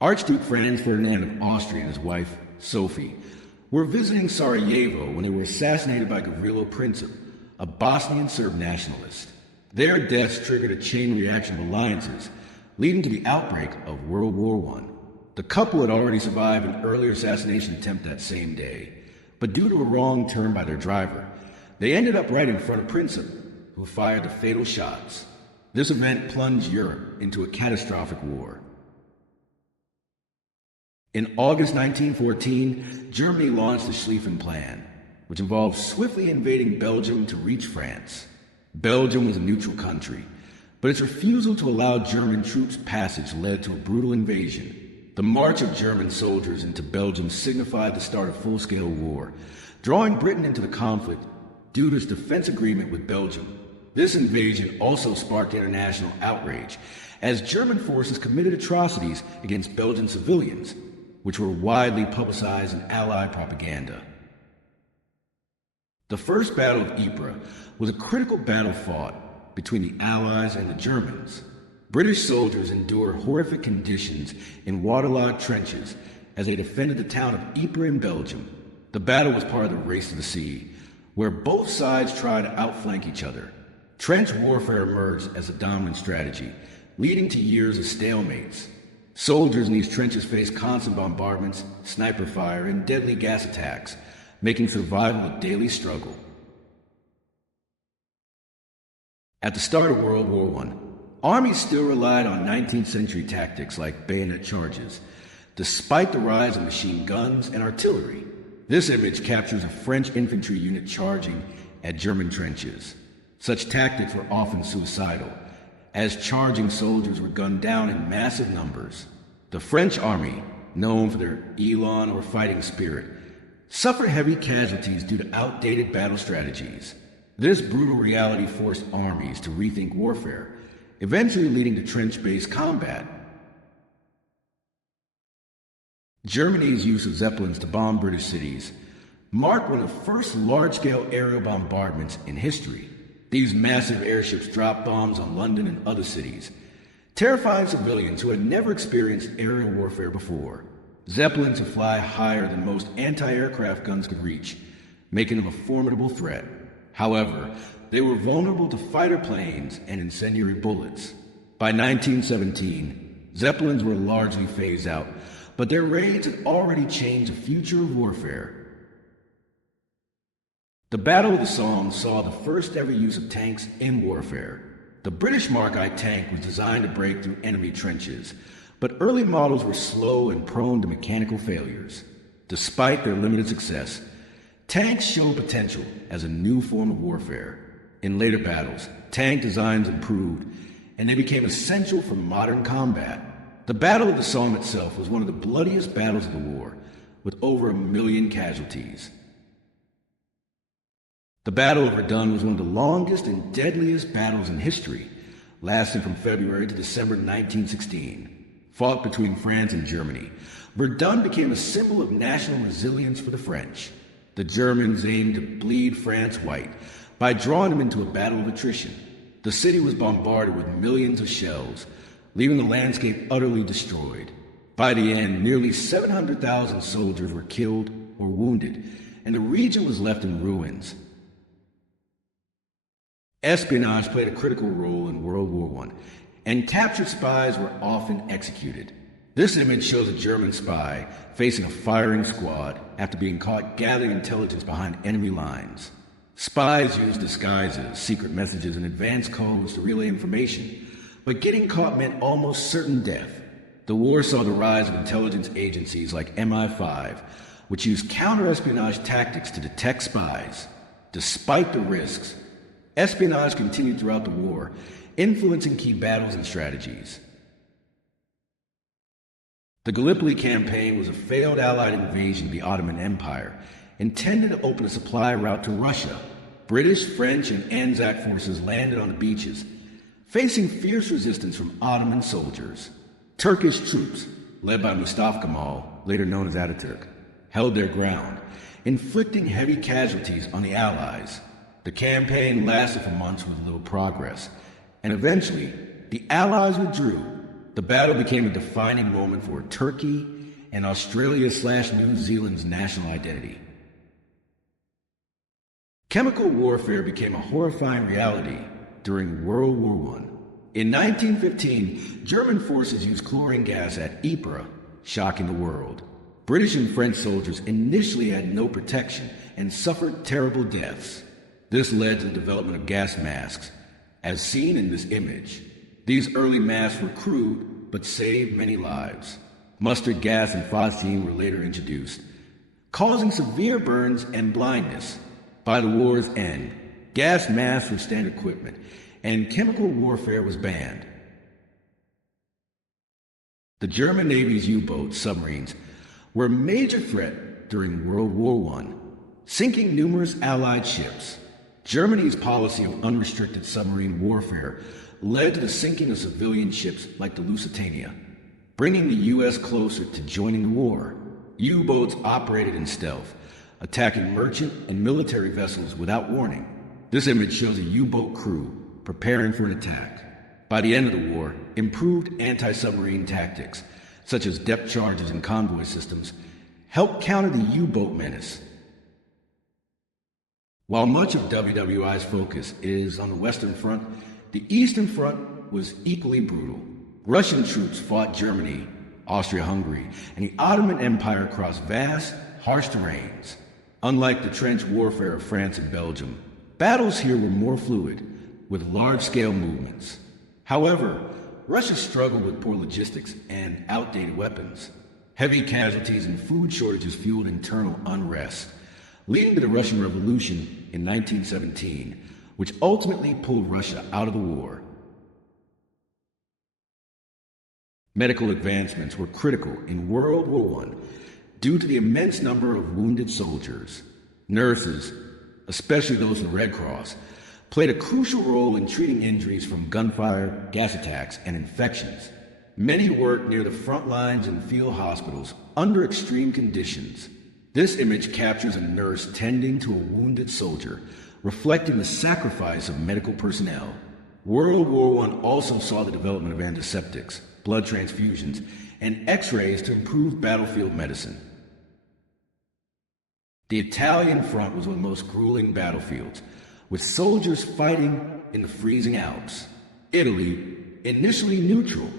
Archduke Franz Ferdinand of Austria and his wife, Sophie, were visiting Sarajevo when they were assassinated by Gavrilo Princip, a Bosnian Serb nationalist. Their deaths triggered a chain reaction of alliances, leading to the outbreak of World War I. The couple had already survived an earlier assassination attempt that same day, but due to a wrong turn by their driver, they ended up right in front of Princip, who fired the fatal shots. This event plunged Europe into a catastrophic war. In August 1914, Germany launched the Schlieffen Plan, which involved swiftly invading Belgium to reach France. Belgium was a neutral country, but its refusal to allow German troops passage led to a brutal invasion. The march of German soldiers into Belgium signified the start of full-scale war, drawing Britain into the conflict due to its defense agreement with Belgium. This invasion also sparked international outrage, as German forces committed atrocities against Belgian civilians, which were widely publicized in Allied propaganda. The First Battle of Ypres was a critical battle fought between the Allies and the Germans. British soldiers endured horrific conditions in waterlogged trenches as they defended the town of Ypres in Belgium. The battle was part of the Race to the Sea, where both sides tried to outflank each other. Trench warfare emerged as a dominant strategy, leading to years of stalemates. Soldiers in these trenches faced constant bombardments, sniper fire, and deadly gas attacks, making survival a daily struggle. At the start of World War I, armies still relied on 19th century tactics like bayonet charges, despite the rise of machine guns and artillery. This image captures a French infantry unit charging at German trenches. Such tactics were often suicidal, as charging soldiers were gunned down in massive numbers. The French army, known for their elan or fighting spirit, suffered heavy casualties due to outdated battle strategies. This brutal reality forced armies to rethink warfare, eventually leading to trench-based combat. Germany's use of Zeppelins to bomb British cities marked one of the first large-scale aerial bombardments in history. These massive airships dropped bombs on London and other cities, terrifying civilians who had never experienced aerial warfare before. Zeppelins could fly higher than most anti-aircraft guns could reach, making them a formidable threat. However, they were vulnerable to fighter planes and incendiary bullets. By 1917, Zeppelins were largely phased out, but their raids had already changed the future of warfare. The Battle of the Somme saw the first ever use of tanks in warfare. The British Mark I tank was designed to break through enemy trenches, but early models were slow and prone to mechanical failures. Despite their limited success, tanks showed potential as a new form of warfare. In later battles, tank designs improved, and they became essential for modern combat. The Battle of the Somme itself was one of the bloodiest battles of the war, with over 1 million casualties. The Battle of Verdun was one of the longest and deadliest battles in history, lasting from February to December 1916. Fought between France and Germany, Verdun became a symbol of national resilience for the French. The Germans aimed to bleed France white by drawing them into a battle of attrition. The city was bombarded with millions of shells, leaving the landscape utterly destroyed. By the end, nearly 700,000 soldiers were killed or wounded, and the region was left in ruins. Espionage played a critical role in World War I, and captured spies were often executed. This image shows a German spy facing a firing squad after being caught gathering intelligence behind enemy lines. Spies used disguises, secret messages, and advanced codes to relay information, but getting caught meant almost certain death. The war saw the rise of intelligence agencies like MI5, which used counter-espionage tactics to detect spies. Despite the risks, espionage continued throughout the war, influencing key battles and strategies. The Gallipoli campaign was a failed Allied invasion of the Ottoman Empire, intended to open a supply route to Russia. British, French, and Anzac forces landed on the beaches, facing fierce resistance from Ottoman soldiers. Turkish troops, led by Mustafa Kemal, later known as Ataturk, held their ground, inflicting heavy casualties on the Allies. The campaign lasted for months with little progress, and eventually, the Allies withdrew. The battle became a defining moment for Turkey and Australia/New Zealand's national identity. Chemical warfare became a horrifying reality during World War I. In 1915, German forces used chlorine gas at Ypres, shocking the world. British and French soldiers initially had no protection and suffered terrible deaths. This led to the development of gas masks, as seen in this image. These early masks were crude, but saved many lives. Mustard gas and phosgene were later introduced, causing severe burns and blindness. By the war's end, gas masks were standard equipment, and chemical warfare was banned. The German Navy's U-boats, submarines, were a major threat during World War I, sinking numerous Allied ships. Germany's policy of unrestricted submarine warfare led to the sinking of civilian ships like the Lusitania, bringing the U.S. closer to joining the war. U-boats operated in stealth, attacking merchant and military vessels without warning. This image shows a U-boat crew preparing for an attack. By the end of the war, improved anti-submarine tactics, such as depth charges and convoy systems, helped counter the U-boat menace. While much of WW1's focus is on the Western Front, the Eastern Front was equally brutal. Russian troops fought Germany, Austria-Hungary, and the Ottoman Empire across vast, harsh terrains. Unlike the trench warfare of France and Belgium, battles here were more fluid, with large-scale movements. However, Russia struggled with poor logistics and outdated weapons. Heavy casualties and food shortages fueled internal unrest, leading to the Russian Revolution in 1917, which ultimately pulled Russia out of the war. Medical advancements were critical in World War I due to the immense number of wounded soldiers. Nurses, especially those in the Red Cross, played a crucial role in treating injuries from gunfire, gas attacks, and infections. Many worked near the front lines in field hospitals under extreme conditions. This image captures a nurse tending to a wounded soldier, reflecting the sacrifice of medical personnel. World War I also saw the development of antiseptics, blood transfusions, and X-rays to improve battlefield medicine. The Italian front was one of the most grueling battlefields, with soldiers fighting in the freezing Alps. Italy, initially neutral,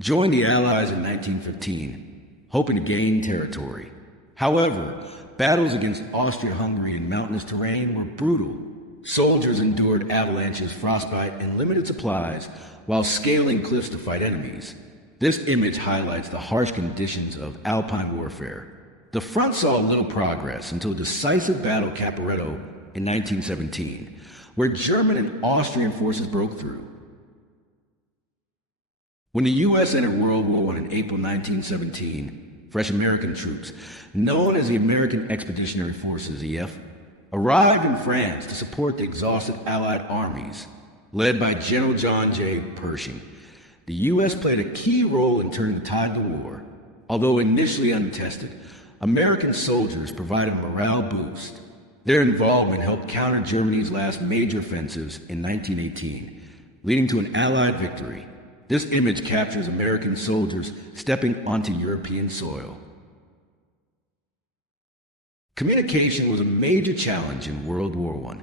joined the Allies in 1915, hoping to gain territory. However, battles against Austria-Hungary in mountainous terrain were brutal. Soldiers endured avalanches, frostbite, and limited supplies while scaling cliffs to fight enemies. This image highlights the harsh conditions of Alpine warfare. The front saw little progress until a decisive battle at Caporetto in 1917, where German and Austrian forces broke through. When the U.S. entered World War I in April 1917, fresh American troops, known as the American Expeditionary Forces, EF, arrived in France to support the exhausted Allied armies, led by General John J. Pershing. The U.S. played a key role in turning the tide of the war. Although initially untested, American soldiers provided a morale boost. Their involvement helped counter Germany's last major offensives in 1918, leading to an Allied victory. This image captures American soldiers stepping onto European soil. Communication was a major challenge in World War I,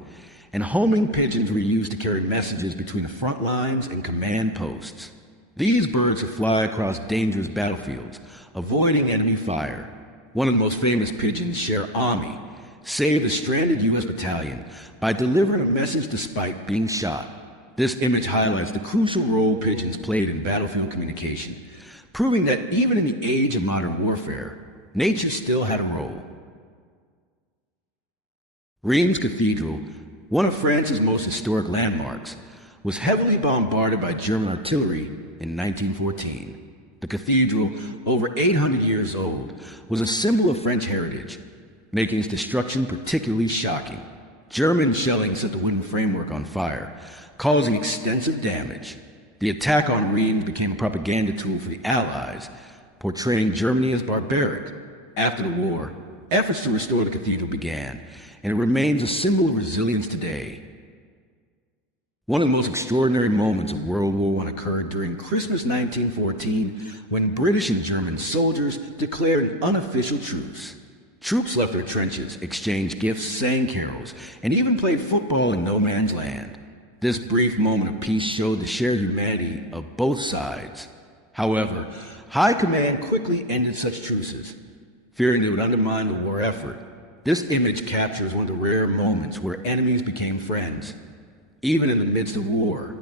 and homing pigeons were used to carry messages between the front lines and command posts. These birds would fly across dangerous battlefields, avoiding enemy fire. One of the most famous pigeons, Cher Ami, saved a stranded U.S. battalion by delivering a message despite being shot. This image highlights the crucial role pigeons played in battlefield communication, proving that even in the age of modern warfare, nature still had a role. Reims Cathedral, one of France's most historic landmarks, was heavily bombarded by German artillery in 1914. The cathedral, over 800 years old, was a symbol of French heritage, making its destruction particularly shocking. German shelling set the wooden framework on fire, causing extensive damage. The attack on Reims became a propaganda tool for the Allies, portraying Germany as barbaric. After the war, efforts to restore the cathedral began, and it remains a symbol of resilience today. One of the most extraordinary moments of World War I occurred during Christmas 1914 when British and German soldiers declared an unofficial truce. Troops left their trenches, exchanged gifts, sang carols, and even played football in no man's land. This brief moment of peace showed the shared humanity of both sides. However, High Command quickly ended such truces, fearing they would undermine the war effort. This image captures one of the rare moments where enemies became friends, even in the midst of war.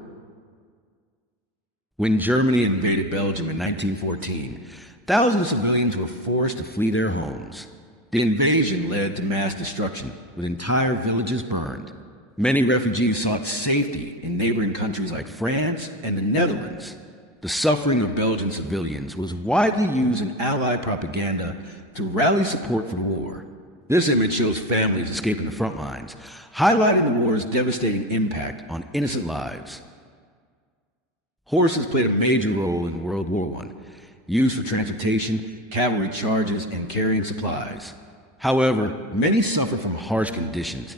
When Germany invaded Belgium in 1914, thousands of civilians were forced to flee their homes. The invasion led to mass destruction, with entire villages burned. Many refugees sought safety in neighboring countries like France and the Netherlands. The suffering of Belgian civilians was widely used in Allied propaganda to rally support for the war. This image shows families escaping the front lines, highlighting the war's devastating impact on innocent lives. Horses played a major role in World War I, used for transportation, cavalry charges, and carrying supplies. However, many suffered from harsh conditions,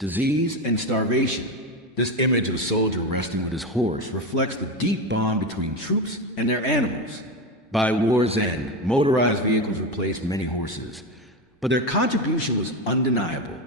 disease, and starvation. This image of a soldier resting with his horse reflects the deep bond between troops and their animals. By war's end, motorized vehicles replaced many horses, but their contribution was undeniable.